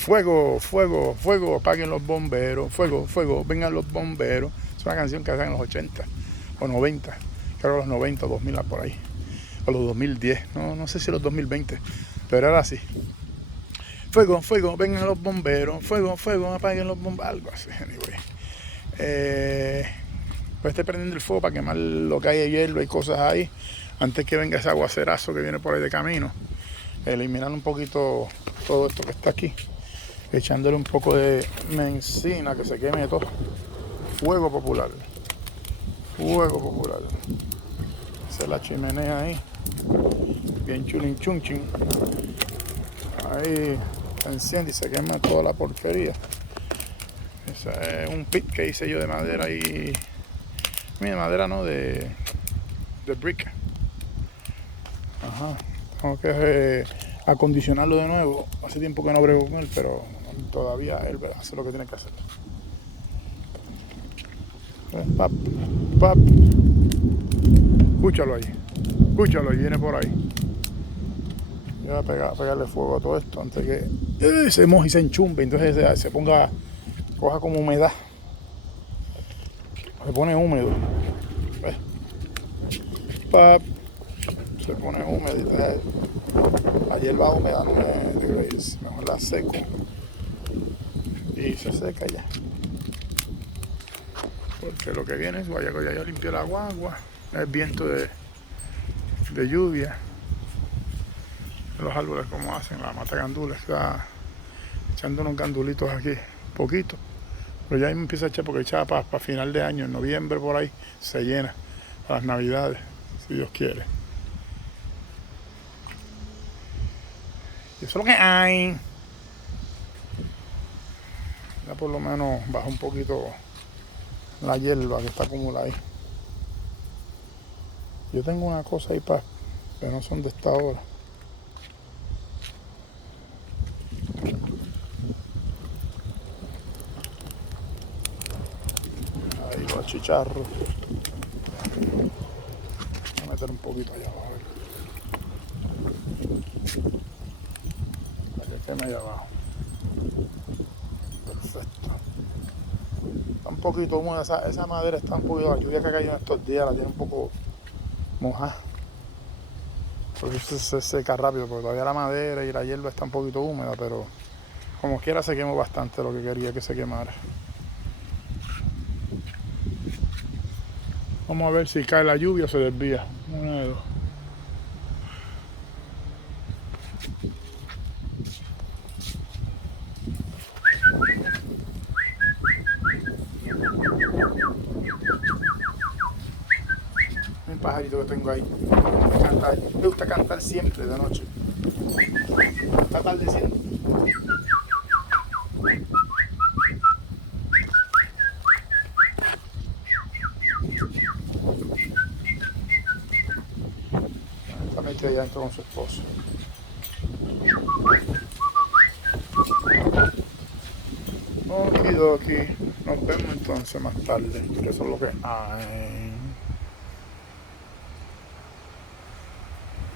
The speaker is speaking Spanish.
Fuego, fuego, fuego, apaguen los bomberos. Fuego, fuego, vengan los bomberos. Es una canción que hacen en los 80 o 90. Creo los 90, 2000 por ahí. O los 2010. No sé si los 2020. Pero era así. Fuego, fuego, vengan los bomberos. Fuego, fuego, apaguen los bomberos. Algo así, anyway. Pues estoy prendiendo el fuego para quemar lo que hay de hielo y cosas ahí. Antes que venga ese aguacerazo que viene por ahí de camino. Eliminar un poquito todo esto que está aquí. Echándole un poco de mencina que se queme todo. Fuego popular. Fuego popular. Esa es la chimenea ahí. Bien chulin chunchín. Ahí se enciende y se quema toda la porquería. Ese es un pit que hice yo de madera y... Mira, madera no, de brick. Ajá. Tengo que acondicionarlo de nuevo. Hace tiempo que no brego con él, pero todavía él hace lo que tiene que hacer. Pap, pap. Escúchalo ahí, viene por ahí. Voy a pegarle fuego a todo esto antes que se moje y se enchumbe, entonces se ponga, coja como humedad. Se pone húmedo. ¿Ves? Pap. Se pone húmedo y entonces la hierba húmeda no me mejor la seco y se seca ya. Porque lo que viene es guaya, ya limpió la guagua, el viento de lluvia. Los árboles como hacen, la mata gandules está echando unos gandulitos aquí, poquito. Pero ya ahí me empieza a echar porque echaba para final de año, en noviembre por ahí, se llena para las navidades, si Dios quiere. Y eso es lo que hay. Ya por lo menos baja un poquito la hierba que está acumulada ahí. Yo tengo una cosa ahí para que no son de esta hora. Ahí los chicharros. Voy a meter un poquito allá abajo. Para que queme allá abajo. Perfecto. Está un poquito húmeda, esa madera está un poquito, la lluvia que ha caído en estos días la tiene un poco mojada. Por eso se seca rápido, porque todavía la madera y la hierba está un poquito húmeda, pero como quiera se quemó bastante lo que quería que se quemara. Vamos a ver si cae la lluvia o se desvía. Una de dos. Un pajarito que tengo ahí. Me gusta cantar siempre de noche. Está atardeciendo. Está metido allá dentro con su esposo. Okidoki. Nos vemos entonces más tarde. Que eso es lo que hay.